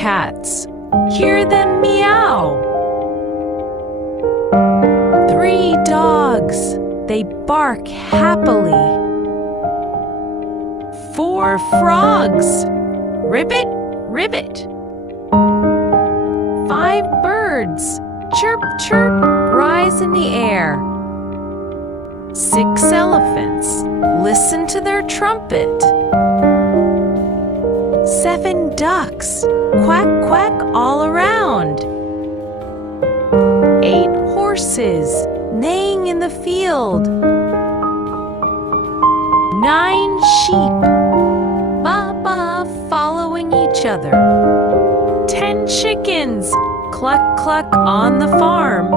cats. Hear them meow. 3 dogs. They bark happily. 4 frogs. Ribbit, ribbit. 5 birds. Chirp, chirp, rise in the air. 6 elephants. Listen to their trumpet. 7 ducks. Quack, quack all around. 8 horses. Neighing in the field. 9 sheep. Ba-ba, following each other. 10 chickens. Cluck, cluck on the farm.